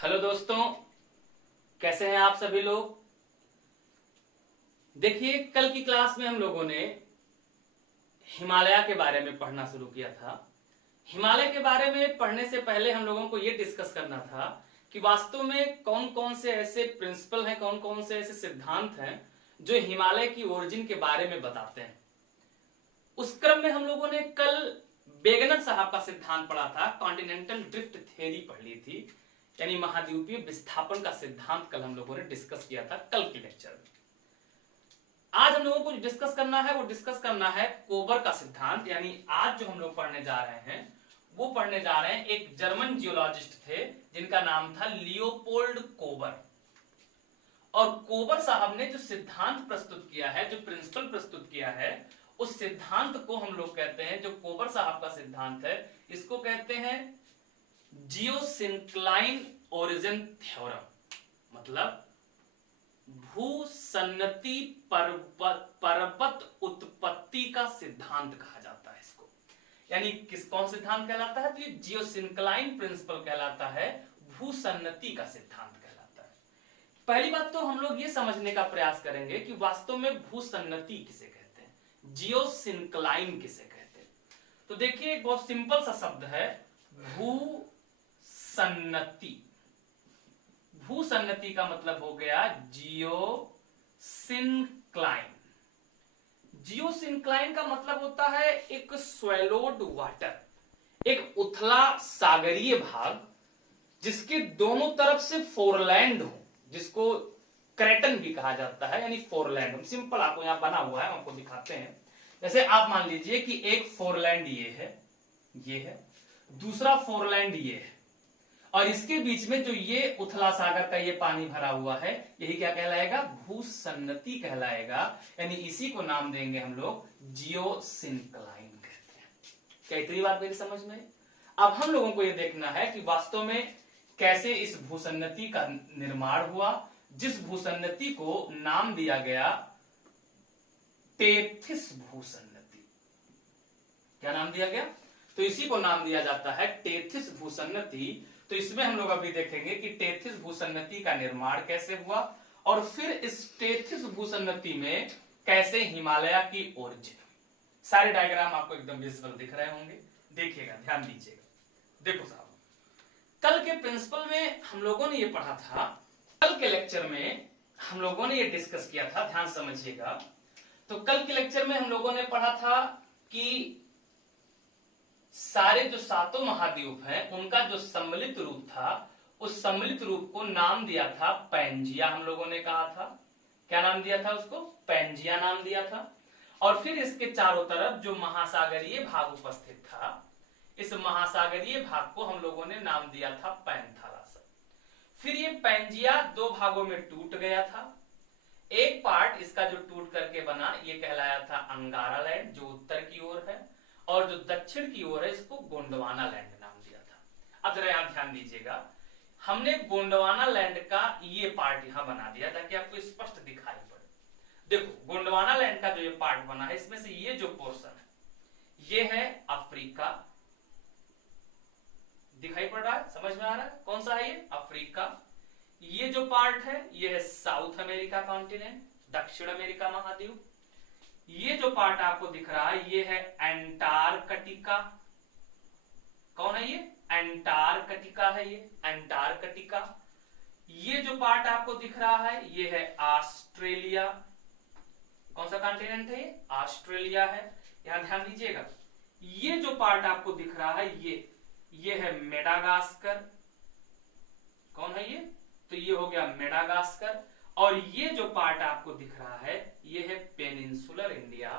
Hello दोस्तों, कैसे हैं आप सभी लोग। देखिए, कल की क्लास में हम लोगों ने हिमालय के बारे में पढ़ना शुरू किया था। हिमालय के बारे में पढ़ने से पहले हम लोगों को यह डिस्कस करना था कि वास्तव में कौन कौन से ऐसे प्रिंसिपल हैं, कौन कौन से ऐसे सिद्धांत हैं जो हिमालय की ओरिजिन के बारे में बताते हैं। उस क्रम में हम लोगों ने कल वेगनर साहब का सिद्धांत पढ़ा था, कॉन्टिनेंटल ड्रिफ्ट थ्योरी पढ़ ली थी, यानी महाद्वीपीय विस्थापन का सिद्धांत कल हम लोगों ने डिस्कस किया था कल के लेक्चर में। आज हम लोगों को जो डिस्कस करना है वो डिस्कस करना है कोबर का सिद्धांत। यानी आज जो हम लोग पढ़ने जा रहे हैं वो पढ़ने जा रहे हैं, एक जर्मन जियोलॉजिस्ट थे जिनका नाम था लियोपोल्ड कोबर। और कोबर साहब ने जो सिद्धांत प्रस्तुत किया है, जो प्रिंसिपल प्रस्तुत किया है, उस सिद्धांत को हम लोग कहते हैं, जो कोबर साहब का सिद्धांत है, इसको कहते हैं जियोसिंक्लाइन ओरिजिन थ्योरम। मतलब भूसन्नति पर्वत उत्पत्ति का सिद्धांत कहा जाता है इसको। यानी कौन सिद्धांत कहलाता है? तो ये जियोसिंक्लाइन प्रिंसिपल कहलाता है, भूसन्नति का सिद्धांत कहलाता है। पहली बात तो हम लोग ये समझने का प्रयास करेंगे कि वास्तव में भूसन्नति किसे कहते हैं, जियोसिंक्लाइन किसे कहते हैं। तो देखिए, एक बहुत सिंपल सा शब्द है, भूसन्नति। भूसन्नति का मतलब हो गया जियोसिंक्लाइन। जियोसिंक्लाइन का मतलब होता है एक स्वेलोड वाटर, एक उथला सागरीय भाग जिसके दोनों तरफ से फोरलैंड हो, जिसको क्रेटन भी कहा जाता है, यानी फोरलैंड। सिंपल आपको यहां बना हुआ है, आपको दिखाते हैं। जैसे आप मान लीजिए कि एक फोरलैंड ये है, दूसरा फोरलैंड ये है, और इसके बीच में जो ये उथला सागर का ये पानी भरा हुआ है, यही क्या कहलाएगा? भूसन्नति कहलाएगा। यानी इसी को नाम देंगे हम लोग जियोसिंक्लाइन कहते हैं। क्या इतनी बात मेरी समझ में? अब हम लोगों को ये देखना है कि वास्तव में कैसे इस भूसन्नति का निर्माण हुआ, जिस भूसन्नति को नाम दिया गया टेथिस भूसन्नति। क्या नाम दिया गया? तो इसी को नाम दिया जाता है टेथिस भूसन्नति। तो इसमें हम लोग अभी देखेंगे कि टेथिस भूसन्नति का निर्माण कैसे हुआ, और फिर इस टेथिस भूसन्नति में कैसे हिमालय की ओरिजिन हुई। सारे डायग्राम आपको एकदम विजुअल दिख रहे होंगे, देखिएगा, ध्यान दीजिएगा। देखो साहब, कल के प्रिंसिपल में हम लोगों ने ये पढ़ा था, कल के लेक्चर में हम लोगों ने ये डिस्कस किया था, ध्यान समझिएगा। तो कल के लेक्चर में हम लोगों ने पढ़ा था कि सारे जो सातों महाद्वीप हैं उनका जो सम्मिलित रूप था, उस सम्मिलित रूप को नाम दिया था पैंजिया। हम लोगों ने कहा था, क्या नाम दिया था उसको? पैंजिया नाम दिया था। और फिर इसके चारों तरफ जो महासागरीय भाग उपस्थित था, इस महासागरीय भाग को हम लोगों ने नाम दिया था पैंथालस। फिर ये पैंजिया दो भागों में टूट गया था। एक पार्ट इसका जो टूट करके बना, ये कहलाया था अंगारा लैंड, जो उत्तर की ओर है, और जो दक्षिण की ओर है इसको गोंडवाना लैंड नाम दिया था। अब जरा यहां ध्यान दीजिएगा, हमने गोंडवाना लैंड का ये पार्ट यहां बना दिया ताकि आपको स्पष्ट दिखाई पड़े। देखो, गोंडवाना लैंड का जो ये पार्ट बना है, इसमें से ये जो पोर्शन है ये है अफ्रीका। दिखाई पड़ रहा है? समझ में आ रहा है? कौन सा है ये? अफ्रीका। ये जो पार्ट है ये है साउथ अमेरिका कॉन्टिनेंट, दक्षिण अमेरिका महाद्वीप। ये जो पार्ट आपको दिख रहा है ये है एंटार्कटिका। कौन है ये? एंटार्कटिका है ये, एंटार्कटिका। ये जो पार्ट आपको दिख रहा है ये है ऑस्ट्रेलिया। कौन सा कॉन्टिनेंट है ये? ऑस्ट्रेलिया है। यहां ध्यान दीजिएगा, ये जो पार्ट आपको दिख रहा है ये है मेडागास्कर। कौन है ये? तो ये हो गया मेडागास्कर। और ये जो पार्ट आपको दिख रहा है ये है पेनिनसुलर इंडिया,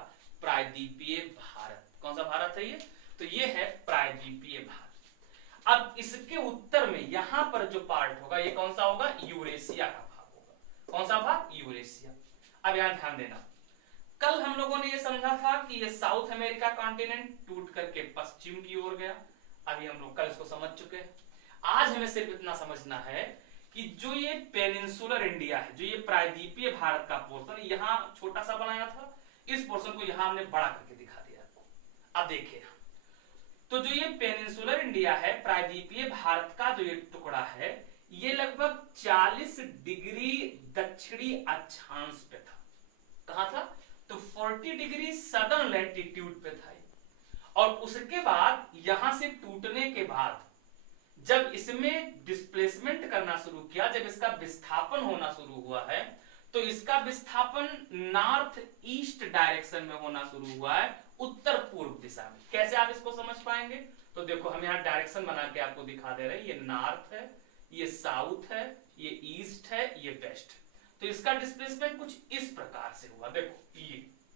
प्रायद्वीपीय भारत। कौन सा भारत है ये? तो ये है प्रायद्वीपीय भारत। अब इसके उत्तर में यहां पर जो पार्ट होगा ये कौन सा होगा? यूरेशिया का भाग होगा। कौन सा भाग? यूरेशिया। अब यहां ध्यान देना, कल हम लोगों ने ये समझा था कि ये साउथ अमेरिका कॉन्टिनेंट टूट करके पश्चिम की ओर गया। अभी हम लोग कल इसको समझ चुके हैं। आज हमें सिर्फ इतना समझना है कि जो ये पेनिनसुलर इंडिया है, जो ये प्रायद्वीपीय भारत का पोर्शन यहां छोटा सा बनाया था, इस पोर्शन को यहां हमने बड़ा करके दिखा दिया। अब देखिए, तो जो ये पेनिनसुलर इंडिया है, प्रायद्वीपीय भारत का जो ये टुकड़ा है, ये लगभग 40 डिग्री दक्षिणी अक्षांश पे था। कहां था? तो 40 डिग्री सदर्न लैटिट्यूड पे था। और उसके बाद यहां से टूटने के बाद जब इसमें डिस्प्लेसमेंट करना शुरू किया, जब इसका विस्थापन होना शुरू हुआ है, तो इसका विस्थापन नॉर्थ ईस्ट डायरेक्शन में होना शुरू हुआ है, उत्तर पूर्व दिशा में। कैसे आप इसको समझ पाएंगे? तो देखो हम यहाँ डायरेक्शन बना के आपको दिखा दे रहे हैं। ये नॉर्थ है, ये साउथ है, ये ईस्ट है, ये वेस्ट। तो इसका डिस्प्लेसमेंट कुछ इस प्रकार से हुआ। देखो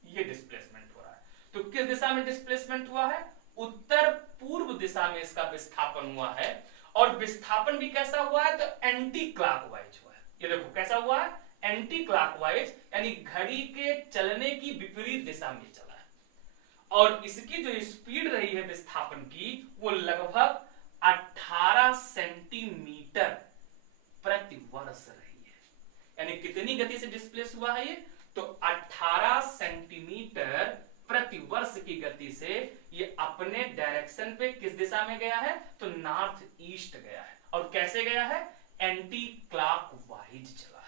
ये डिस्प्लेसमेंट हो रहा है। तो किस दिशा में डिस्प्लेसमेंट हुआ है? उत्तर पूर्व दिशा में इसका विस्थापन हुआ है। और विस्थापन भी कैसा हुआ है? तो एंटी क्लॉकवाइज हुआ है। ये देखो कैसा हुआ है? एंटी क्लॉकवाइज, यानी घड़ी के चलने की विपरीत दिशा में चला है। और इसकी जो स्पीड रही है विस्थापन की, वो लगभग 18 सेंटीमीटर प्रति वर्ष रही है। यानी कितनी गति से डिस्प्लेस हुआ है ये? तो 18 सेंटीमीटर प्रति वर्ष की गति से ये अपने डायरेक्शन पे किस दिशा में गया है? तो नॉर्थ ईस्ट गया है। और कैसे गया है? एंटी क्लॉकवाइज चला है।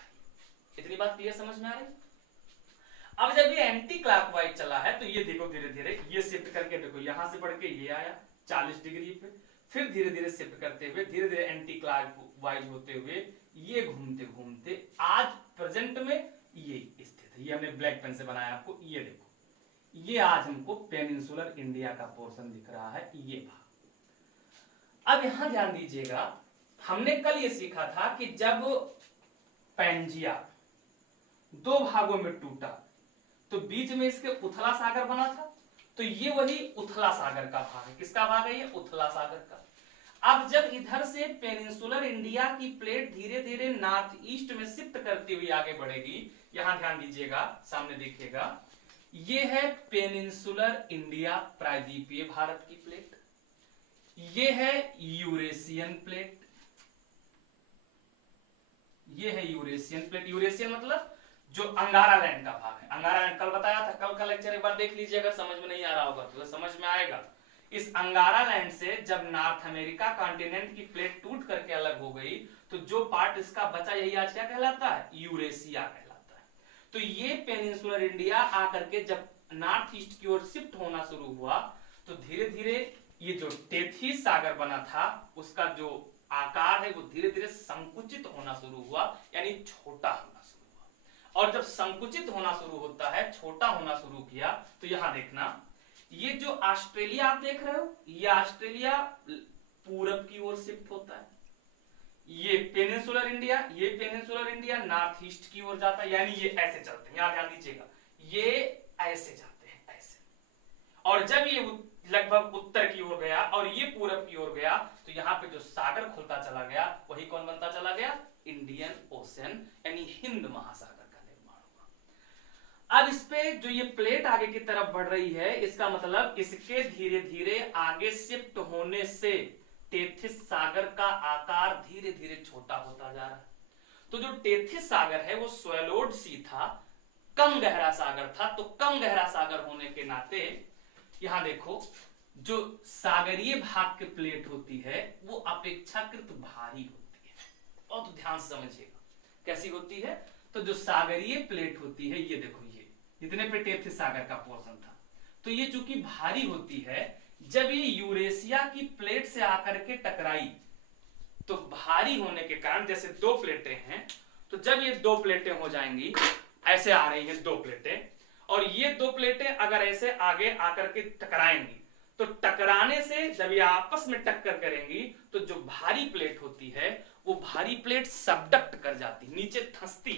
इतनी बात क्लियर समझ में आ रही? अब जब ये एंटी क्लॉकवाइज चला है, तो ये देखो धीरे धीरे ये शिफ्ट करके देखो, यहां से बढ़ के ये आया 40 डिग्री पे, फिर धीरे धीरे शिफ्ट करते हुए धीरे धीरे एंटी क्लॉकवाइज होते हुए ये घूमते घूमते आज प्रेजेंट में ये स्थित है। ये हमने ब्लैक पेन से बनाया आपको। ये देखो, ये आज हमको पेनिनसुलर इंडिया का पोर्शन दिख रहा है, ये भाग। अब यहां ध्यान दीजिएगा, हमने कल ये सीखा था कि जब पैंजिया दो भागों में टूटा तो बीच में इसके उथला सागर बना था। तो ये वही उथला सागर का भाग है। किसका भाग है ये? उथला सागर का। अब जब इधर से पेनिनसुलर इंडिया की प्लेट धीरे धीरे नॉर्थ ईस्ट में शिफ्ट करती हुई आगे बढ़ेगी, यहां ध्यान दीजिएगा, सामने देखिएगा, ये है पेनिनसुलर इंडिया प्रायद्वीपीय भारत की प्लेट, ये है यूरेशियन प्लेट, ये है यूरेशियन प्लेट। यूरेशियन मतलब जो अंगारा लैंड का भाग है। अंगारा लैंड कल बताया था, कल का लेक्चर एक बार देख लीजिए, अगर समझ में नहीं आ रहा होगा तो समझ में आएगा। इस अंगारा लैंड से जब नॉर्थ अमेरिका कॉन्टिनेंट की प्लेट टूट करके अलग हो गई, तो जो पार्ट इसका बचा यही आज क्या कहलाता है? यूरेशिया कहलाता है। तो ये पेनिनसुलर इंडिया आकर के जब नॉर्थ ईस्ट की ओर शिफ्ट होना शुरू हुआ, तो धीरे धीरे ये जो टेथीस सागर बना था, उसका जो आकार है वो धीरे धीरे संकुचित होना शुरू हुआ, यानी छोटा होना शुरू हुआ। और जब संकुचित होना शुरू होता है, छोटा होना शुरू किया, तो यहां देखना, ये जो ऑस्ट्रेलिया आप देख रहे हो, ये ऑस्ट्रेलिया पूरब की ओर शिफ्ट होता है। ये पेनिनसुलर इंडिया, ये पेनिनसुलर इंडिया नॉर्थ ईस्ट की ओर जाता है, यानी ये ऐसे चलते हैं। यहां ध्यान दीजिएगा, ये ऐसे जाते हैं, ऐसे। और जब ये लगभग उत्तर की ओर गया और ये पूरब की ओर गया, तो यहाँ पे जो सागर खुलता चला गया, वही कौन बनता चला गया? इंडियन ओशन, यानी हिंद महासागर का निर्माण हुआ। अब इस पे जो ये प्लेट आगे की तरफ बढ़ रही है, इसका मतलब इसके धीरे धीरे आगे शिफ्ट होने से टेथिस सागर का आकार धीरे धीरे छोटा होता जा रहा है। तो जो टेथिस सागर है वो स्वैलोड सी था, कम गहरा सागर था। तो कम गहरा सागर होने के नाते यहां देखो, जो सागरीय भाग की प्लेट होती है वो अपेक्षाकृत भारी होती है। और तो ध्यान से समझिएगा कैसी होती है। तो जो सागरीय प्लेट होती है, ये देखो, ये जितने पे टेथिस सागर का पोर्शन था, तो ये चूंकि भारी होती है, जब ये यूरेशिया की प्लेट से आकर के टकराई, तो भारी होने के कारण, जैसे दो प्लेटें हैं, तो जब ये दो प्लेटें हो जाएंगी, ऐसे आ रही हैं दो प्लेटें, और ये दो प्लेटें अगर ऐसे आगे आकर के टकराएंगी, तो टकराने से जब ये आपस में टक्कर करेंगी, तो जो भारी प्लेट होती है वो भारी प्लेट सबडक्ट कर जाती, नीचे धंसती।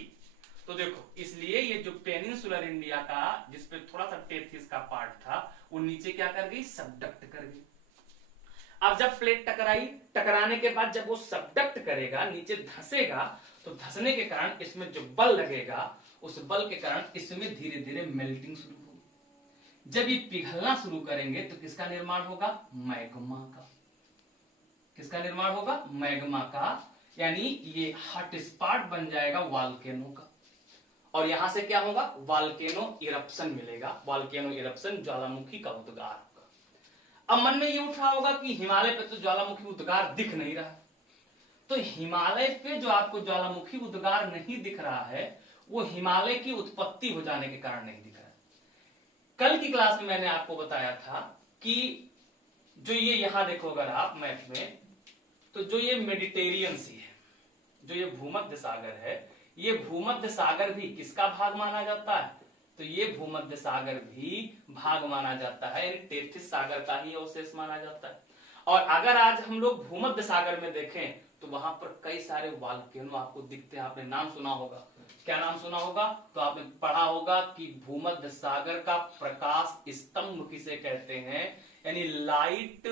तो देखो, इसलिए ये जो पेनिनसुलर इंडिया का जिसपे थोड़ा सा टेथिस का पार्ट था, वो नीचे क्या कर गई? सबडक्ट कर गई। अब जब प्लेट टकराई, टकराने के बाद जब वो सबडक्ट करेगा, नीचे धंसेगा, तो धंसने के कारण इसमें जो बल लगेगा, उस बल के कारण इसमें धीरे धीरे मेल्टिंग शुरू होगी। जब ये पिघलना शुरू करेंगे, तो किसका निर्माण होगा? मैग्मा का। किसका निर्माण होगा? मैग्मा का, यानी ये हॉट स्पॉट बन जाएगा वॉल्केनो का। और यहां से क्या होगा? वॉल्केनो इरप्शन मिलेगा। वॉल्केनो इरप्शन, ज्वालामुखी का उद्गार होगा। अब मन में ये उठा होगा कि हिमालय पे तो ज्वालामुखी उद्गार दिख नहीं रहा, तो हिमालय पे जो आपको ज्वालामुखी उद्गार नहीं दिख रहा है वो हिमालय की उत्पत्ति हो जाने के कारण नहीं दिख रहा है। कल की क्लास में मैंने आपको बताया था कि जो ये यहां देखो अगर आप मैप में, तो जो ये मेडिटेरियन सी है, जो ये भूमध्य सागर है, ये भूमध्य सागर भी किसका भाग माना जाता है? तो ये भूमध्य सागर भी भाग माना जाता है, यानी टेथिस सागर का ही अवशेष माना जाता है। और अगर आज हम लोग भूमध्य सागर में देखें तो वहां पर कई सारे वॉल्केनो आपको दिखते हैं। आपने नाम सुना होगा, क्या नाम सुना होगा? तो आपने पढ़ा होगा कि भूमध्य सागर का प्रकाश स्तंभ किसे कहते हैं, यानी लाइट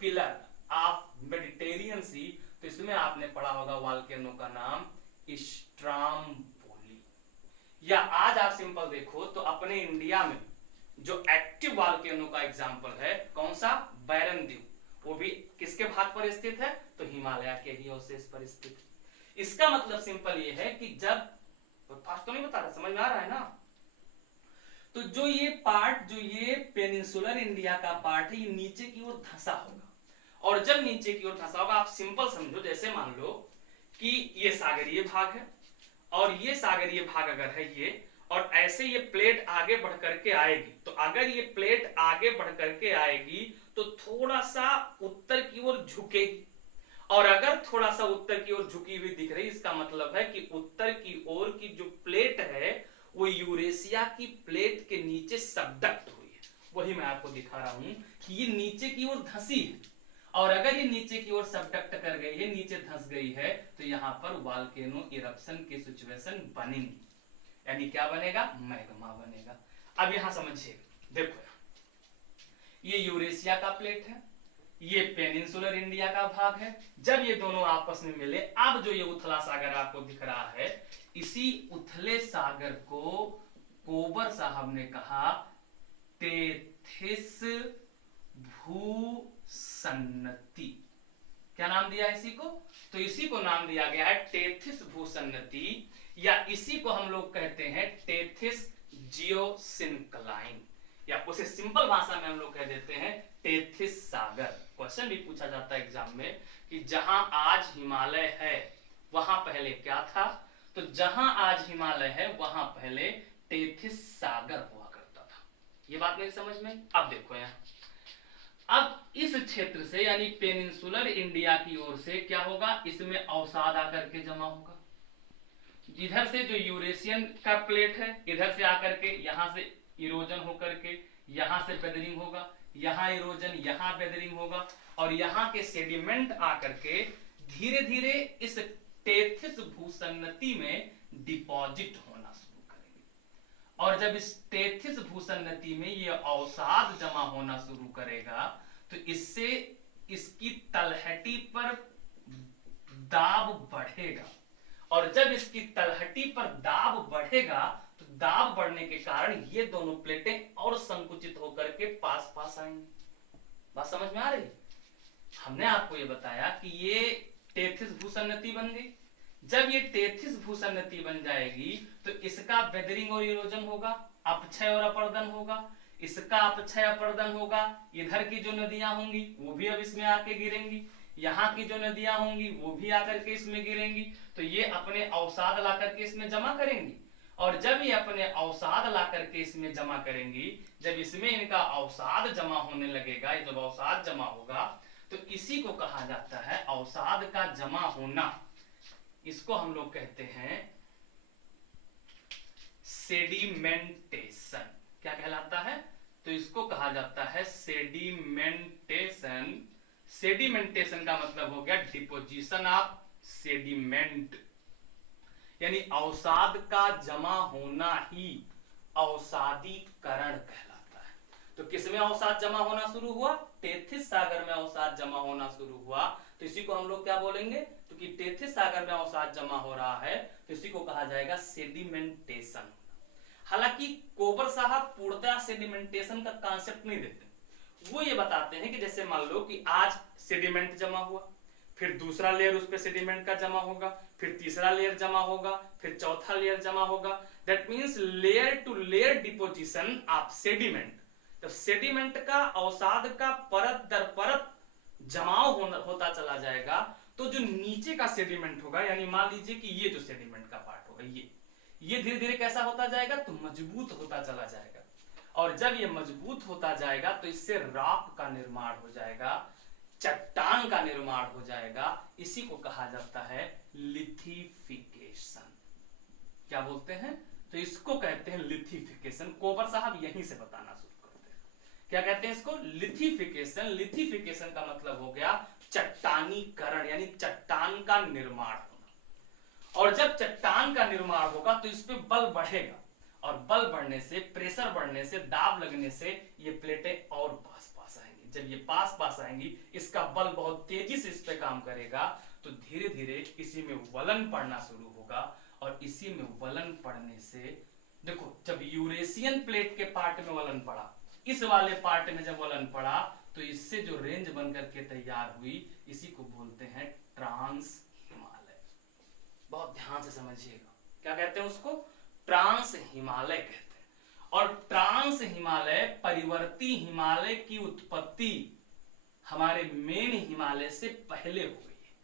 पिलर ऑफ मेडिटेरियन सी। तो इसमें आपने पढ़ा होगा वॉल्केनो का नाम स्ट्राम्बोली। या आज आप सिंपल देखो तो अपने इंडिया में जो एक्टिव वॉल्केनो का एग्जांपल है कौन सा? बैरन द्वीप। वो भी किसके भाग पर स्थित है? तो हिमालय के ही अवशेष पर स्थित है। इसका मतलब सिंपल ये है कि जब, फास्ट तो नहीं बता रहा, समझ में आ रहा है ना? तो जो ये पार्ट, जो ये पेनिनसुलर इंडिया का पार्ट है, ये नीचे की ओर धंसा होगा। और जब नीचे की ओर धंसा होगा, आप सिंपल समझो, जैसे मान लो कि ये सागरीय भाग है और ये सागरीय भाग अगर है ये, और ऐसे ये प्लेट आगे बढ़ करके आएगी, तो अगर ये प्लेट आगे बढ़ करके आएगी तो थोड़ा सा उत्तर की ओर झुकेगी। और अगर थोड़ा सा उत्तर की ओर झुकी हुई दिख रही, इसका मतलब है कि उत्तर की ओर की जो प्लेट है वो यूरेशिया की प्लेट के नीचे सबडक्ट हुई है। वही मैं आपको दिखा रहा हूं कि ये नीचे की ओर धंसी है, और अगर ये नीचे की ओर सबडक्ट कर गई है, नीचे धंस गई है, तो यहां पर वॉल्केनो इरप्शन की सिचुएशन बनेगी। यानी क्या बनेगा? मैग्मा बनेगा। अब यहां समझिए, देखो ये यूरेशिया का प्लेट है, ये पेनिनसुलर इंडिया का भाग है। जब ये दोनों आपस में मिले, अब जो ये उथला सागर आपको दिख रहा है, इसी उथले सागर को कोबर साहब ने कहा टेथिस भूसन्नति। क्या नाम दिया इसी को? तो इसी को नाम दिया गया है टेथिस भूसन्नति, या इसी को हम लोग कहते हैं टेथिस जियोसिनक्लाइन, या उसे सिंपल भाषा में हम लोग कह देते हैं टेथिस सागर। क्वेश्चन भी पूछा जाता है एग्जाम में कि जहां आज हिमालय है वहां पहले क्या था? तो जहां आज हिमालय है वहां पहले टेथिस सागर हुआ करता था। ये बात मेरी समझ में? अब देखो यहां, अब इस क्षेत्र से यानी पेनिनसुलर इंडिया की ओर से क्या होगा? इसमें अवसाद आकर के जमा होगा। इधर से जो यूरेशियन का प्लेट है, इधर से आकर के यहां से इरोजन होकर के यहां से वेदरिंग होगा, यहां इरोजन, यहां वेदरिंग होगा, और यहां के सेडिमेंट आकर के धीरे धीरे इस टेथिस भूसन्नति में डिपॉजिट होना शुरू करेंगे। और जब इस टेथिस भूसन्नति में ये अवसाद जमा होना शुरू करेगा तो इससे इसकी तलहटी पर दाब बढ़ेगा, और जब इसकी तलहटी पर दाब बढ़ेगा तो दाब बढ़ने के कारण ये दोनों प्लेटें और संकुचित होकर के पास पास आएंगी। बात समझ में आ रही? हमने आपको ये बताया कि ये टेथिस भूसन्नति बन गई। जब ये टेथिस भूसन्नति बन जाएगी तो इसका वेदरिंग और इरोजन होगा, अपक्षय और अपर्दन होगा, इसका अपक्षय अपर्दन होगा। इधर की जो नदियां होंगी वो भी अब इसमें आके गिरेंगी, यहाँ की जो नदियां होंगी वो भी आकर के इसमें गिरेंगी। तो ये अपने अवसाद ला करके इसमें जमा करेंगी, और जब ये अपने अवसाद ला करके इसमें जमा करेंगी, जब इसमें इनका अवसाद जमा होने लगेगा, जब अवसाद जमा होगा तो इसी को कहा जाता है अवसाद का जमा होना। इसको हम लोग कहते हैं सेडिमेंटेशन। क्या कहलाता है? तो इसको कहा जाता है सेडिमेंटेशन। सेडिमेंटेशन का मतलब हो गया डिपोजिशन ऑफ सेडिमेंट, यानी अवसाद का जमा होना ही अवसादीकरण कहलाता है। तो किसमें अवसाद जमा होना शुरू हुआ? टेथिस सागर में अवसाद जमा होना शुरू हुआ। तो इसी को हम लोग क्या बोलेंगे? तो कि टेथिस सागर में अवसाद जमा हो रहा है तो इसी को कहा जाएगा सेडिमेंटेशन। हालांकि कोबर साहब पूर्णतः सेडिमेंटेशन का कांसेप्ट नहीं देते, वो ये बताते हैं कि जैसे मान लो कि आज सेडिमेंट जमा हुआ, फिर दूसरा लेयर उस पे सेडिमेंट का जमा होगा, फिर तीसरा लेयर जमा होगा, फिर चौथा लेयर जमा होगा। That means layer to layer deposition of sediment. जब सेडिमेंट का, अवसाद का परत दर परत जमाव होता चला जाएगा तो जो नीचे का सेडिमेंट होगा, यानी मान लीजिए कि ये जो सेडिमेंट का पार्ट होगा, ये धीरे धीरे कैसा होता जाएगा, तो मजबूत होता चला जाएगा। और जब ये मजबूत होता जाएगा तो इससे रॉक का निर्माण हो जाएगा, चट्टान का निर्माण हो जाएगा। इसी को कहा जाता है लिथिफिकेशन। क्या बोलते हैं, तो इसको कहते हैं लिथिफिकेशन। कोबर साहब यहीं से बताना शुरू करते हैं। क्या कहते हैं इसको, लिथिफिकेशन। लिथिफिकेशन का मतलब हो गया चट्टानीकरण, यानी चट्टान का निर्माण होना। और जब चट्टान का निर्माण होगा तो इस पे बल बढ़ेगा, और बल बढ़ने से, प्रेशर बढ़ने से, दाब लगने से ये प्लेटें और पास पास आएंगी। जब ये पास पास आएंगी, इसका बल बहुत तेजी से इस पे काम करेगा, तो धीरे धीरे इसी में वलन पड़ना शुरू होगा। और इसी में वलन पड़ने से, देखो जब यूरेशियन प्लेट के पार्ट में वलन पड़ा, इस वाले पार्ट में जब वलन पड़ा, तो इससे जो रेंज बनकर के तैयार हुई, इसी को बोलते हैं ट्रांस हिमालय। बहुत ध्यान से समझिएगा, क्या कहते हैं उसको, ट्रांस हिमालय कहते हैं। और ट्रांस हिमालय, परिवर्ती हिमालय की उत्पत्ति हमारे मेन हिमालय से पहले हो गई है।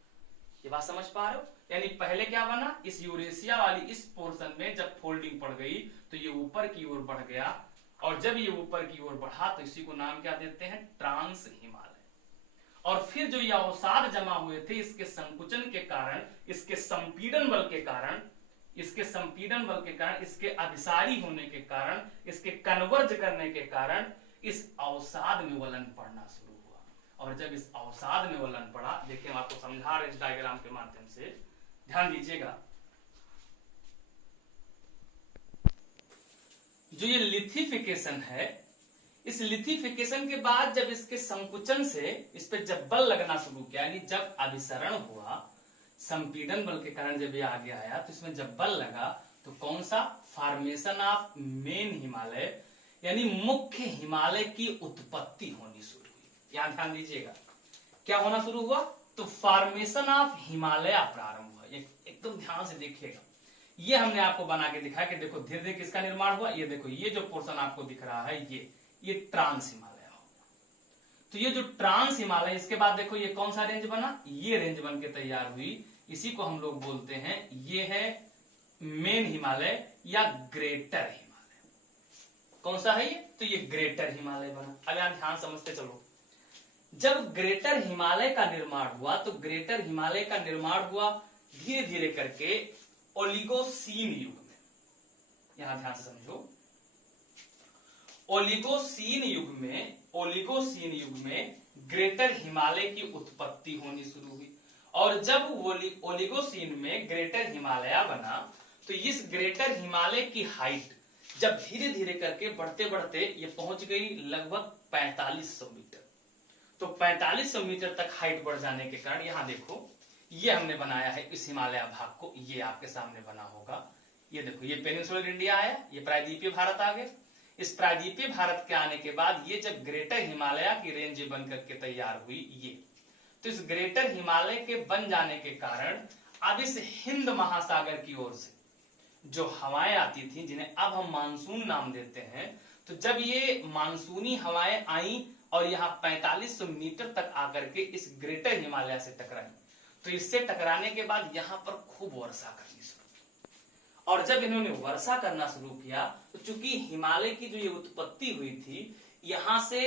ये बात समझ पा रहे हो, यानी पहले क्या बना, इस यूरेशिया वाली इस पोर्शन में जब फोल्डिंग पड़ गई तो ये ऊपर की ओर बढ़ गया, और जब ये ऊपर की ओर बढ़ा तो इसी को नाम क्या देते हैं, ट्रांस हिमालय। और फिर जो ये अवसाद जमा हुए थे, इसके संकुचन के कारण, इसके संपीड़न बल के कारण, इसके संपीड़न बल के कारण, इसके अभिसारी होने के कारण, इसके कन्वर्ज करने के कारण इस अवसाद में वलन पड़ना शुरू हुआ। और जब इस अवसाद में वलन पड़ा, देखिए हम आपको समझा रहे हैं इस डायग्राम के माध्यम से, ध्यान दीजिएगा। जो ये लिथिफिकेशन है, इस लिथिफिकेशन के बाद जब इसके संकुचन से इस पे जब बल लगना शुरू किया, यानी जब अभिसरण हुआ, संपीड़न बल के कारण जब ये आगे आया, तो इसमें जब बल लगा तो कौन सा, फॉर्मेशन ऑफ मेन हिमालय, यानी मुख्य हिमालय की उत्पत्ति होनी शुरू हुई। यहां ध्यान दीजिएगा, क्या होना शुरू हुआ, तो फॉर्मेशन ऑफ हिमालय प्रारंभ हुआ। एकदम ध्यान से देखिएगा, ये हमने आपको बना के दिखाया कि देखो धीरे धीरे किसका निर्माण हुआ। ये देखो, ये जो पोर्शन आपको दिख रहा है, ये ट्रांस हिमालय हो गया। तो ये जो ट्रांस हिमालय, इसके बाद देखो ये कौन सा रेंज बना, ये रेंज बन के तैयार हुई। इसी को हम लोग बोलते हैं, ये है मेन हिमालय या ग्रेटर हिमालय। कौन सा है ये, तो ये ग्रेटर हिमालय बना। अब यहां ध्यान समझते चलो, जब ग्रेटर हिमालय का निर्माण हुआ, तो ग्रेटर हिमालय का निर्माण हुआ धीरे धीरे करके ओलिगोसीन युग में। यहां ध्यान से समझो, ओलिगोसीन युग में ग्रेटर हिमालय की उत्पत्ति होनी शुरू हुई। और जब ओलिगोसीन में ग्रेटर हिमालय बना, तो इस ग्रेटर हिमालय की हाइट जब धीरे धीरे करके बढ़ते बढ़ते ये पहुंच गई लगभग 4500 मीटर। तो 4500 मीटर तक हाइट बढ़ जाने के कारण, यहां देखो ये हमने बनाया है इस हिमालय भाग को, ये आपके सामने बना होगा। ये देखो, ये पेनिनसुलर इंडिया आया, ये प्रायद्वीपीय भारत आ गए। इस प्रायद्वीपीय भारत के आने के बाद ये जब ग्रेटर हिमालय की रेंज बन करके तैयार हुई, ये तो इस ग्रेटर हिमालय के बन जाने के कारण अब इस हिंद महासागर की ओर से जो हवाएं आती थी, जिन्हें अब हम मानसून नाम देते हैं, तो जब ये मानसूनी हवाएं आई और यहाँ 4500 मीटर तक आकर के इस ग्रेटर हिमालय से टकराई, तो इससे टकराने के बाद यहाँ पर खूब वर्षा करनी शुरू की। और जब इन्होंने वर्षा करना शुरू किया, तो चूंकि हिमालय की जो ये उत्पत्ति हुई थी, यहाँ से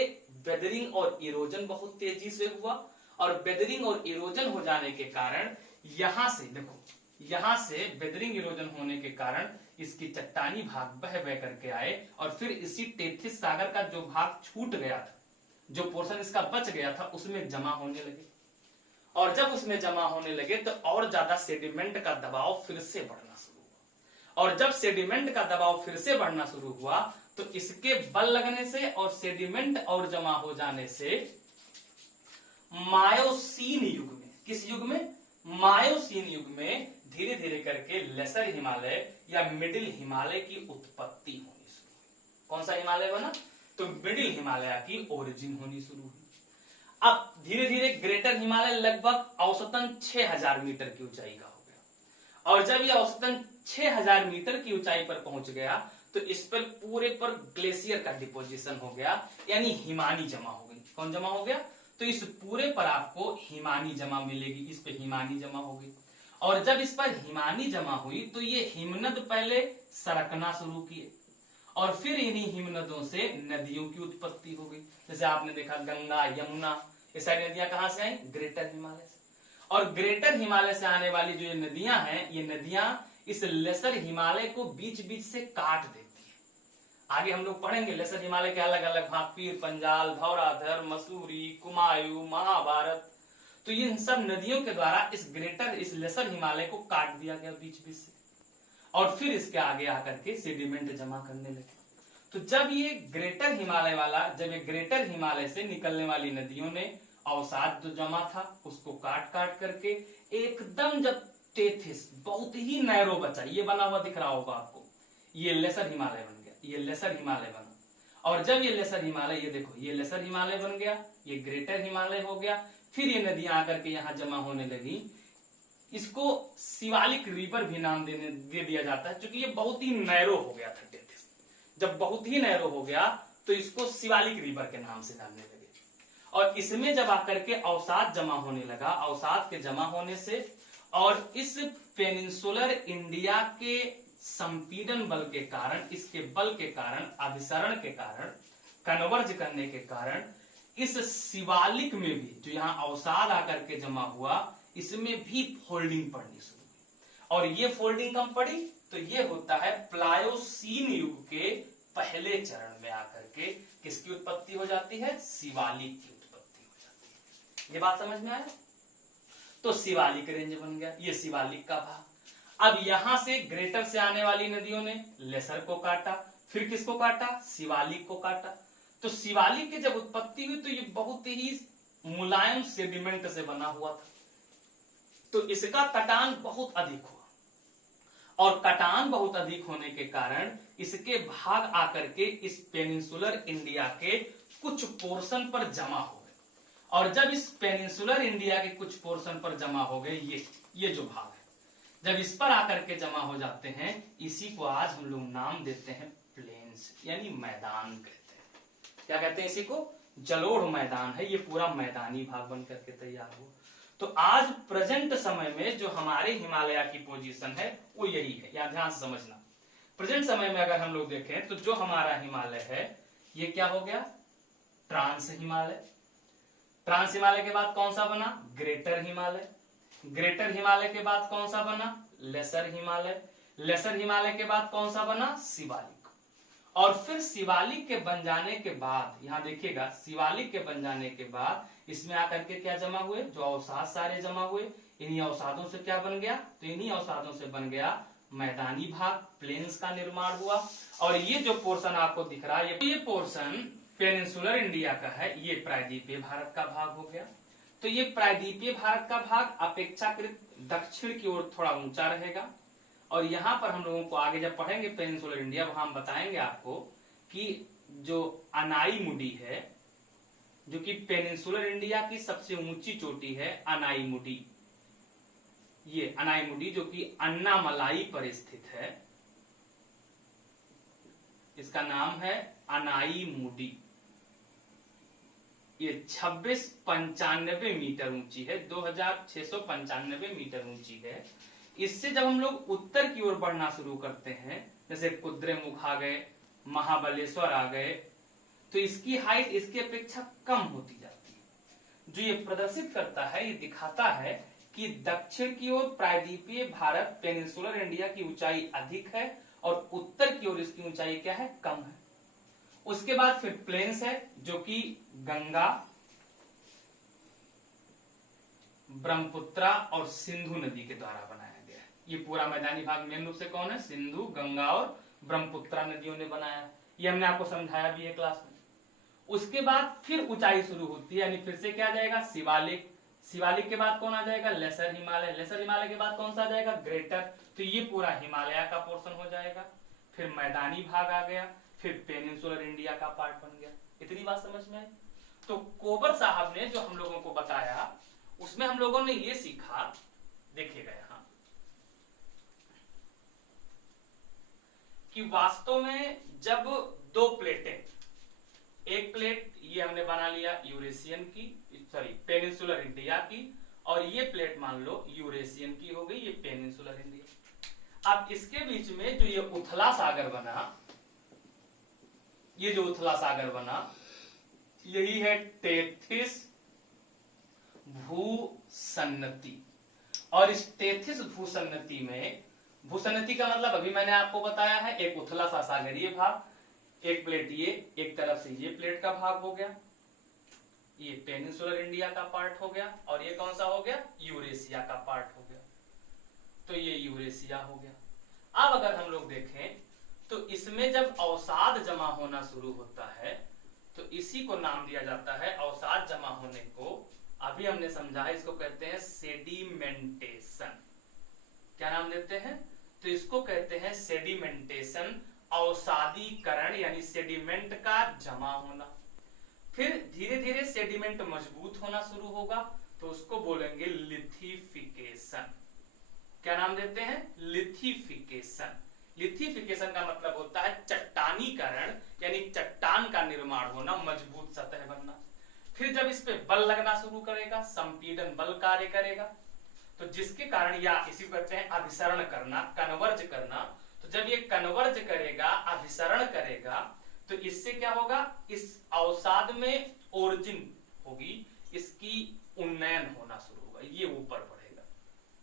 वेदरिंग और इरोजन बहुत तेजी से हुआ। और वेदरिंग और इरोजन हो जाने के कारण यहां से देखो, यहां से वेदरिंग इरोजन होने के कारण इसकी चट्टानी भाग बह बह करके आए, और फिर इसी टेथिस सागर का जो भाग छूट गया था, जो पोर्शन इसका बच गया था, उसमें जमा होने लगे। और जब उसमें जमा होने लगे तो और ज्यादा सेडिमेंट का दबाव फिर से बढ़ना शुरू हुआ। और जब सेडिमेंट का दबाव फिर से बढ़ना शुरू हुआ, तो इसके बल लगने से और सेडिमेंट और जमा हो जाने से मायोसीन युग में, किस युग में, मायोसीन युग में धीरे धीरे करके लेसर हिमालय या मिडिल हिमालय की उत्पत्ति होनी शुरू हुई। कौन सा हिमालय बना, तो मिडिल हिमालय की ओरिजिन होनी शुरू हुई। अब धीरे धीरे ग्रेटर हिमालय लगभग औसतन 6000 मीटर की ऊंचाई का हो गया। और जब यह औसतन 6000 मीटर की ऊंचाई पर पहुंच गया, तो इस पर पूरे पर ग्लेशियर का डिपोजिशन हो गया, यानी हिमानी जमा हो गई। कौन जमा हो गया, तो इस पूरे पर आपको हिमानी जमा मिलेगी, इस पे हिमानी जमा होगी। और जब इस पर हिमानी जमा हुई तो ये हिमनद पहले सरकना शुरू किए और फिर इन्हीं हिमनदों से नदियों की उत्पत्ति हो गई। जैसे आपने देखा गंगा, यमुना, ये सारी नदियां कहां से आई? ग्रेटर हिमालय से। और ग्रेटर हिमालय से आने वाली जो ये नदियां हैं, ये नदियां इस लेसर हिमालय को बीच बीच से काट देती है। आगे हम लोग पढ़ेंगे लेसर हिमालय के अलग अलग भाग, पीर पंजाल, धौराधर, मसूरी, कुमायूं, महाभारत। तो इन सब नदियों के द्वारा इस लेसर हिमालय को काट दिया गया बीच बीच से, और फिर इसके आगे आकर के सेडिमेंट जमा करने लगे। तो जब ये ग्रेटर हिमालय से निकलने वाली नदियों ने अवसाद जो जमा था उसको काट काट करके एकदम जब टेथिस बहुत ही नैरो बचा, ये बना हुआ दिख रहा होगा आपको, ये लेसर हिमालय बन गया, ये लेसर हिमालय बना। और जब ये लेसर हिमालय, ये देखो ये लेसर हिमालय बन गया, ये ग्रेटर हिमालय हो गया, फिर ये नदियां आकर के यहां जमा होने लगी। इसको शिवालिक रिवर भी नाम दे दिया जाता है, क्योंकि ये बहुत ही नैरो हो गया था टेथिस। जब बहुत ही नैरो हो गया तो इसको शिवालिक रिवर के नाम से जानने लगे। और इसमें जब आकर के अवसाद जमा होने लगा, अवसाद के जमा होने से और इस पेनिनसुलर इंडिया के संपीड़न बल के कारण, इसके बल के कारण, अभिसरण के कारण, कन्वर्ज करने के कारण इस शिवालिक में भी जो यहाँ अवसाद आकर के जमा हुआ, इसमें भी फोल्डिंग पड़नी शुरू हुई। और ये फोल्डिंग कब पड़ी? तो ये होता है प्लायोसीन युग के पहले चरण में आकर के किसकी उत्पत्ति हो जाती है? शिवालिक की उत्पत्ति हो जाती है। ये बात समझ में आया? तो शिवालिक रेंज बन गया, ये शिवालिक का भाग। अब यहां से ग्रेटर से आने वाली नदियों ने लेसर को काटा, फिर किसको काटा? शिवालिक को काटा। तो शिवालिक की जब उत्पत्ति हुई तो ये बहुत ही मुलायम सेडिमेंट से बना हुआ था, तो इसका कटान बहुत अधिक हुआ, और कटान बहुत अधिक होने के कारण इसके भाग आकर के इस पेनिनसुलर इंडिया के कुछ पोर्शन पर जमा हो गए। और जब इस पेनिनसुलर इंडिया के कुछ पोर्शन पर जमा हो गए, ये जो भाग है, जब इस पर आकर के जमा हो जाते हैं, इसी को आज हम लोग नाम देते हैं प्लेन्स, यानी मैदान कहते हैं। क्या कहते हैं इसी को? जलोढ़ मैदान है, ये पूरा मैदानी भाग बन करके तैयार हुआ। तो आज प्रेजेंट समय में जो हमारे हिमालय की पोजीशन है वो यही है, यहां ध्यान से समझना। प्रेजेंट समय में अगर हम लोग देखें तो जो हमारा हिमालय है ये क्या हो गया? ट्रांस हिमालय। ट्रांस हिमालय के बाद कौन सा बना? ग्रेटर हिमालय। ग्रेटर हिमालय के बाद कौन सा बना? लेसर हिमालय। लेसर हिमालय के बाद कौन सा बना? शिवालिक। और फिर शिवालिक के बन जाने के बाद, यहां देखिएगा, शिवालिक के बन जाने के बाद इसमें आकर के क्या जमा हुए? जो अवसाद सारे जमा हुए, इन्हीं अवसादों से क्या बन गया? तो इन्हीं अवसादों से बन गया मैदानी भाग, प्लेन्स का निर्माण हुआ। और ये जो पोर्शन आपको दिख रहा है, ये पोर्शन पेनिनसुलर इंडिया का है, ये प्रायद्वीपीय भारत का भाग हो गया। तो ये प्रायद्वीपीय भारत का भाग अपेक्षाकृत दक्षिण की ओर थोड़ा ऊंचा रहेगा। और यहां पर हम लोगों को आगे जब पढ़ेंगे पेनिनसुलर इंडिया, वहां हम बताएंगे आपको कि जो अनाईमुडी है, जो कि पेनिनसुलर इंडिया की सबसे ऊंची चोटी है, अनाईमुडी, ये अनाईमुडी जो कि अन्नामलाई पर स्थित है, इसका नाम है अनाईमुडी। ये 2695 मीटर ऊंची है, 2695 मीटर ऊंची है। इससे जब हम लोग उत्तर की ओर बढ़ना शुरू करते हैं, जैसे कुद्रेमुख आ गए, महाबलेश्वर आ गए, तो इसकी हाइट इसकी अपेक्षा कम होती जाती है। जो ये प्रदर्शित करता है, ये दिखाता है कि दक्षिण की ओर प्रायद्वीपीय भारत, पेनिनसुलर इंडिया की ऊंचाई अधिक है और उत्तर की ओर इसकी ऊंचाई क्या है? कम है। उसके बाद फिर प्लेन्स है, जो कि गंगा, ब्रह्मपुत्रा और सिंधु नदी के द्वारा बनाया गया है। ये पूरा मैदानी भाग मेन रूप से कौन है? सिंधु, गंगा और ब्रह्मपुत्रा नदियों ने बनाया। ये हमने आपको समझाया भी है क्लास में। उसके बाद फिर ऊंचाई शुरू होती है, यानी फिर से क्या जाएगा? शिवालिक। शिवालिक के बाद कौन आ जाएगा? लेसर हिमालय। लेसर हिमालय के बाद कौन सा आ जाएगा? ग्रेटर। तो ये पूरा हिमालय का पोर्शन हो जाएगा। फिर मैदानी भाग आ गया, फिर पेनिनसुलर इंडिया का पार्ट बन गया। इतनी बात समझ में आई? तो कोबर साहब ने जो हम लोगों को बताया, उसमें हम लोगों ने ये सीखा, देखिएगा यहां, कि वास्तव में जब दो प्लेटें, एक प्लेट ये हमने बना लिया यूरेशियन की, पेनिनसुलर इंडिया की, और ये प्लेट मान लो यूरेशियन की हो गई, ये पेनिनसुलर इंडिया। अब इसके बीच में जो ये उथला सागर बना, ये जो उथला सागर बना, यही है टेथिस भूसन्नति। और इस टेथिस भूसन्नति में, भूसन्नति का मतलब अभी मैंने आपको बताया है, एक उथला सा सागरीय भाग, एक प्लेट ये, एक तरफ से ये प्लेट का भाग हो गया, ये पेनिनसुलर इंडिया का पार्ट हो गया, और ये कौन सा हो गया, यूरेशिया का पार्ट हो गया। तो ये यूरेशिया हो गया। अब अगर हम लोग देखें तो इसमें जब अवसाद जमा होना शुरू होता है तो इसी को नाम दिया जाता है, अवसाद जमा होने को अभी हमने समझा है, इसको कहते हैं सेडिमेंटेशन। क्या नाम देते हैं, तो इसको कहते हैं सेडिमेंटेशन, अवसादीकरण, यानी सेडिमेंट का जमा होना। फिर धीरे धीरे सेडिमेंट मजबूत होना शुरू होगा तो उसको बोलेंगे लिथिफिकेशन। क्या नाम देते हैं, लिथिफिकेशन। लिथिफिकेशन का मतलब होता है चट्टानीकरण, यानी चट्टान का निर्माण होना, मजबूत सतह बनना। फिर जब इस पे बल लगना शुरू करेगा, संपीड़न बल कार्य करेगा, तो जिसके कारण, या इसी को कहते हैं अभिसरण करना, कन्वर्ज करना। तो जब ये कन्वर्ज करेगा, अभिसरण करेगा, तो इससे क्या होगा, इस अवसाद में ओरिजिन होगी, इसकी उन्नयन होना शुरू होगा, ये ऊपर बढ़ेगा।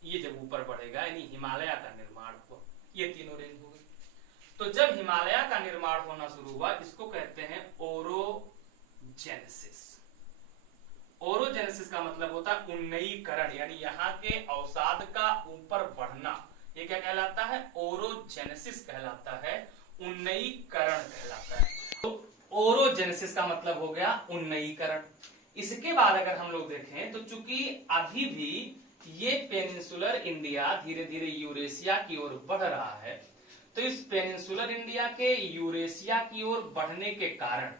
ये जब ऊपर बढ़ेगा यानी हिमालय का निर्माण हुआ, ये तीनों रेंज हो गई। तो जब हिमालय का निर्माण होना शुरू हुआ, इसको कहते हैं ओरोजेनेसिस। ओरोजेनेसिस का मतलब होता है उन्नयीकरण, यानी यहाँ के अवसाद का ऊपर बढ़ना। ये क्या कहलाता है, ओरोजेनेसिस कहलाता है, उन्नयीकरण कहलाता है। तो ओरोजेनेसिस का मतलब हो गया उन्नयीकरण। इसके बाद अगर हम लोग देखें तो चूंकि अभी भी ये पेनिनसुलर इंडिया धीरे धीरे यूरेशिया की ओर बढ़ रहा है, तो इस पेनिनसुलर इंडिया के यूरेशिया की ओर बढ़ने के कारण,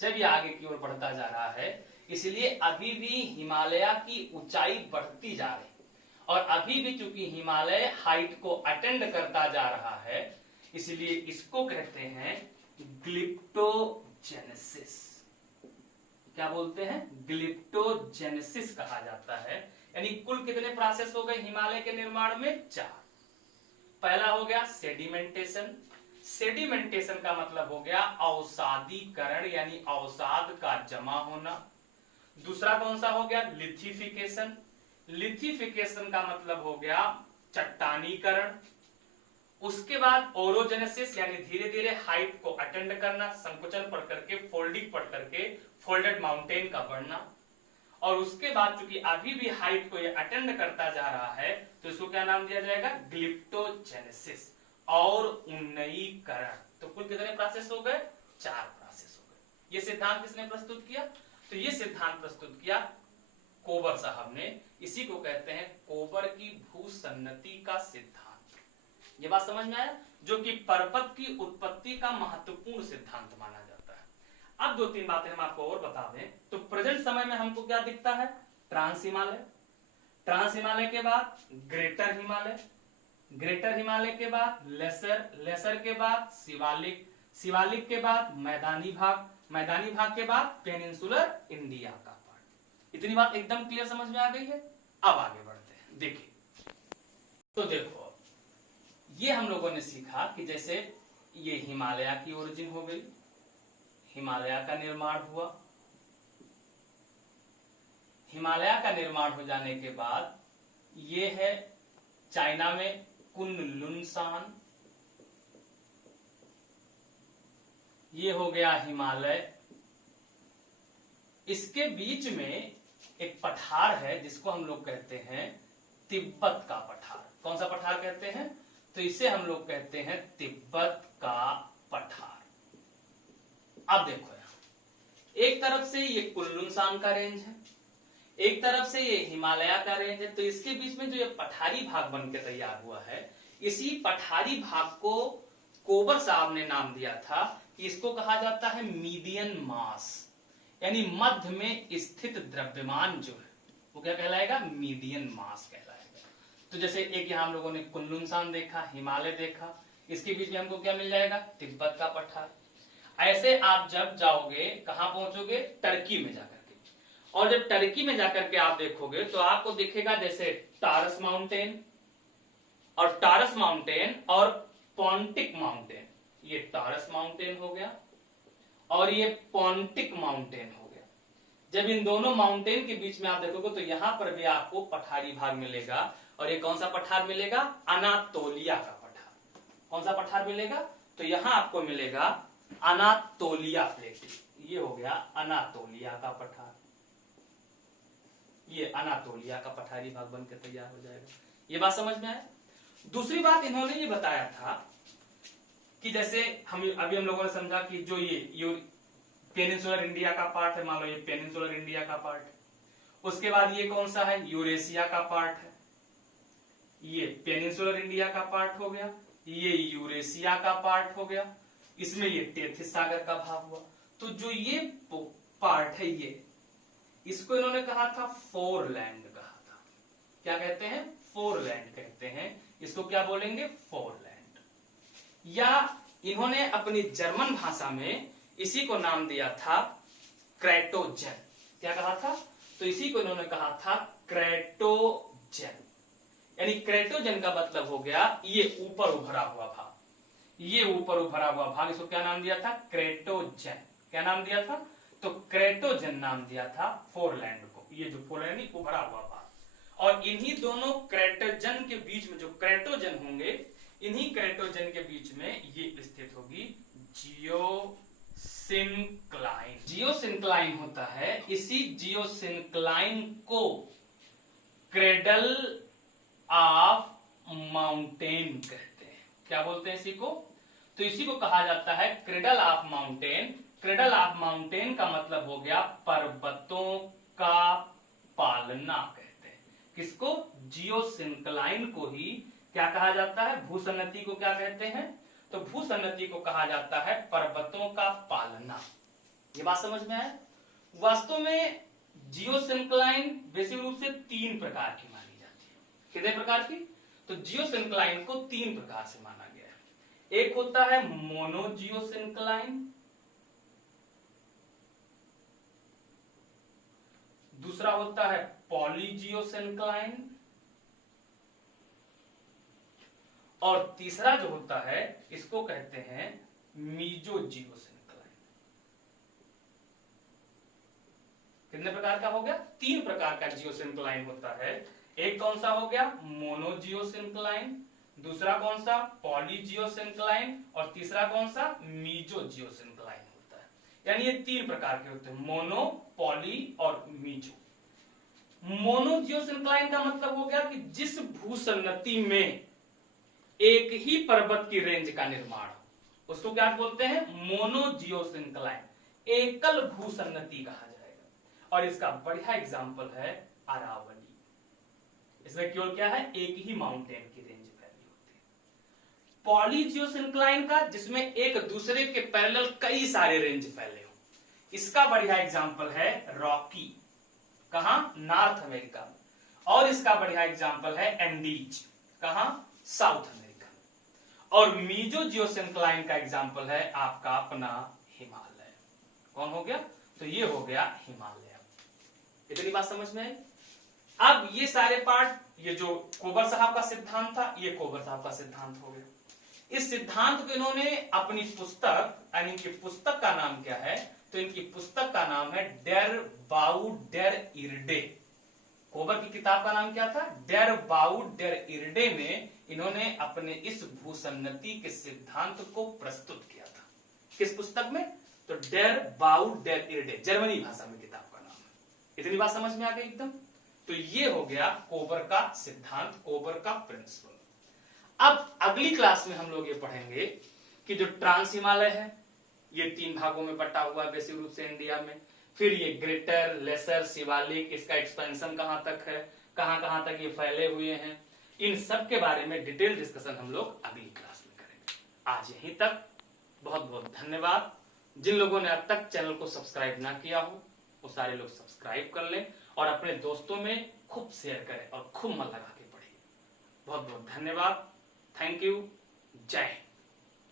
जब ये आगे की ओर बढ़ता जा रहा है, इसलिए अभी भी हिमालय की ऊंचाई बढ़ती जा रही, और अभी भी चूंकि हिमालय हाइट को अटेंड करता जा रहा है, इसलिए इसको कहते हैं ग्लिप्टोजेनेसिस। क्या बोलते हैं, ग्लिप्टोजेनेसिस कहा जाता है। यानी कुल कितने प्रोसेस हो गए हिमालय के निर्माण में, 4। पहला हो गया सेडिमेंटेशन। सेडिमेंटेशन का मतलब हो गया अवसादीकरण, यानी अवसाद का जमा होना। दूसरा कौन सा हो गया, लिथिफिकेशन। लिथिफिकेशन का मतलब हो गया चट्टानीकरण। उसके बाद ओरोजेनेसिस, यानी धीरे धीरे हाइट को अटेंड करना, संकुचन पढ़ करके, फोल्डिंग पढ़ करके, फोल्डेड माउंटेन का बढ़ना। और उसके बाद चूंकि अभी भी हाइट को ये अटेंड करता जा रहा है, तो इसको क्या नाम दिया जाएगा, ग्लिप्टोजेनेसिस और उन्नयीकरण। तो कुल कितने प्रोसेस हो गए, 4 प्रोसेस हो गए। ये सिद्धांत किसने प्रस्तुत किया, तो ये सिद्धांत प्रस्तुत किया कोबर साहब ने। इसी को कहते हैं कोबर की भूसन्नति का सिद्धांत। ये बात समझ में आया, जो कि पर्वत की उत्पत्ति का महत्वपूर्ण सिद्धांत माना जाता है। अब 2-3 बातें हम आपको और बता दें तो प्रेजेंट समय में हमको क्या दिखता है, ट्रांस हिमालय, ट्रांस हिमालय के बाद ग्रेटर हिमालय, ग्रेटर हिमालय के बाद लेसर, लेसर के बाद शिवालिक, शिवालिक के बाद मैदानी भाग, मैदानी भाग के बाद पेनिनसुलर इंडिया का पार्ट। इतनी बात एकदम क्लियर समझ में आ गई है। अब आगे बढ़ते हैं, देखिए। तो देखो, ये हम लोगों ने सीखा कि जैसे ये हिमालय की ओरिजिन हो गई, हिमालय का निर्माण हुआ, हिमालय का निर्माण हो जाने के बाद ये है चाइना में कुनलुनसान, ये हो गया हिमालय। इसके बीच में एक पठार है जिसको हम लोग कहते हैं तिब्बत का पठार। कौन सा पठार कहते हैं, तो इसे हम लोग कहते हैं तिब्बत का पठार। अब देखो यहां, एक तरफ से ये कुनलुनसान का रेंज है, एक तरफ से ये हिमालय का रेंज है, तो इसके बीच में जो ये पठारी भाग बन के तैयार हुआ है, इसी पठारी भाग को कोबर साहब ने नाम दिया था कि इसको कहा जाता है मीडियन मास, यानी मध्य में स्थित द्रव्यमान जो है वो क्या कहलाएगा, मीडियन मास कहलाएगा। तो जैसे एक यहाँ हम लोगों ने कुनलुनसान देखा, हिमालय देखा, इसके बीच में हमको क्या मिल जाएगा, तिब्बत का पठार। ऐसे आप जब जाओगे कहां पहुंचोगे, टर्की में जाकर के, और जब टर्की में जाकर के आप देखोगे तो आपको दिखेगा जैसे टारस माउंटेन और पॉन्टिक माउंटेन। ये टारस माउंटेन हो गया और ये पॉन्टिक माउंटेन हो गया। जब इन दोनों माउंटेन के बीच में आप देखोगे तो यहां पर भी आपको पठारी भाग मिलेगा, और ये कौन सा पठार मिलेगा? अनातोलिया का पठार। कौन सा पठार मिलेगा? तो यहां आपको मिलेगा अनातोलिया प्लेटू। ये हो गया अनातोलिया का पठार। ये अनातोलिया का पठारी भाग बनकर तैयार हो जाएगा। ये बात समझ में आए? दूसरी बात इन्होंने ये बताया था कि जैसे हम लोगों ने समझा कि जो ये पेनिनसुलर इंडिया का पार्ट है, मान लो ये पेनिनसुलर इंडिया का पार्ट है। उसके बाद ये कौन सा है? यूरेशिया का पार्ट है। ये पेनिनसुलर इंडिया का पार्ट हो गया, ये यूरेशिया का पार्ट हो गया, इसमें ये टेथिस सागर का भाग हुआ। तो जो ये पार्ट है ये, इसको इन्होंने कहा था फोरलैंड कहा था। क्या कहते हैं? फोरलैंड कहते हैं। इसको क्या बोलेंगे? फोरलैंड। या इन्होंने अपनी जर्मन भाषा में इसी को नाम दिया था क्रेटोजन। क्या कहा था? तो इसी को इन्होंने कहा था क्रेटोजन। यानी क्रेटोजन का मतलब हो गया ये ऊपर उभरा हुआ भाग। ये ऊपर उभरा हुआ भाग, इसको क्या नाम दिया था? क्रेटोजन। क्या नाम दिया था? तो क्रेटोजन नाम दिया था फोरलैंड को। ये जो फोरलैंड उभरा हुआ भाग, और इन्हीं दोनों क्रेटोजन के बीच में जो क्रेटोजन होंगे, इन्हीं क्रेटोजन के बीच में ये स्थित होगी जियोसिंक्लाइन। जियोसिंक्लाइन होता है, इसी जियोसिंक्लाइन को क्रेडल ऑफ माउंटेन कहते हैं। क्या बोलते हैं इसी को? तो इसी को कहा जाता है cradle of mountain. Cradle of mountain का मतलब हो गया पर्वतों का पालना कहते हैं। किसको? जियोसिंक्लाइन को ही क्या कहा जाता है? भूसन्नति को क्या कहते हैं? तो भूसन्नति को कहा जाता है पर्वतों का पालना। ये बात समझ में है? वास्तव में जियोसिंक्लाइन बेसिक रूप से 3 प्रकार की मानी जाती है। कितने प्रकार की? तो जियोसिंक्लाइन को 3 प्रकार से माना गया है। एक होता है मोनोजियोसिंक्लाइन, दूसरा होता है पॉलीजियोसिंक्लाइन, और तीसरा जो होता है इसको कहते हैं मीजोजियोसिंक्लाइन। कितने प्रकार का हो गया? 3 प्रकार का जियोसिंक्लाइन होता है। एक कौन सा हो गया? मोनोजियोसिंक्लाइन, दूसरा कौन सा? पॉलीजियोसिंक्लाइन, और तीसरा कौन सा? मीजोजियोसिंक्लाइन होता है। यानी ये 3 प्रकार के होते हैं, मोनो, पॉली और मीजो। मोनोजियोसिंक्लाइन का मतलब हो गया कि जिस भूसन्नति में एक ही पर्वत की रेंज का निर्माण, उसको क्या बोलते हैं? मोनोजियोसिंक्लाइन, एकल भूसन्नति कहा जाएगा। और इसका बढ़िया एग्जांपल है अरावली। इसमें केवल क्या है? एक ही माउंटेन की रेंज फैली होती है। पॉलीजियोसिंक्लाइन का, जिसमें एक दूसरे के पैरेलल कई सारे रेंज फैले हो, इसका बढ़िया एग्जांपल है रॉकी। कहां? नॉर्थ अमेरिका में। और इसका बढ़िया एग्जांपल है एंडीज। कहां? South America. और मीजोजियोसिंक्लाइन का एग्जांपल है आपका अपना हिमालय। कौन हो गया? तो ये हो गया हिमालय। इतनी बात समझ में आई? अब ये सारे पार्ट, ये जो कोबर साहब का सिद्धांत था, ये कोबर साहब का सिद्धांत हो गया। इस सिद्धांत को इन्होंने अपनी पुस्तक, यानी इनकी पुस्तक का नाम क्या है? तो इनकी पुस्तक का नाम है डेर बाउ डेर इरडे। कोबर की किताब का नाम क्या था? डेर बाउ डेर इरडे में इन्होंने अपने इस भूसन्नति के सिद्धांत को प्रस्तुत किया था। किस पुस्तक में? तो डेर बाउ डेर इरडे, जर्मनी भाषा में किताब का नाम है। इतनी बात समझ में आ गई एकदम? तो ये हो गया कोबर का सिद्धांत, कोबर का प्रिंसिपल। अब अगली क्लास में हम लोग ये पढ़ेंगे कि जो ट्रांस हिमालय है, ये 3 भागों में बटा हुआ है बेसिक रूप से इंडिया में। फिर ये ग्रेटर, लेसर, शिवालिक, इसका एक्सपेंशन कहां तक है, कहां तक ये फैले हुए हैं, इन सब के बारे में डिटेल डिस्कशन हम लोग अगली क्लास में करेंगे। आज यहीं तक। बहुत बहुत धन्यवाद। जिन लोगों ने अब तक चैनल को सब्सक्राइब ना किया हो, वो सारे लोग सब्सक्राइब कर लें और अपने दोस्तों में खूब शेयर करें और खूब मन लगा के पढ़िए। बहुत बहुत धन्यवाद। Thank you. जय हिंद।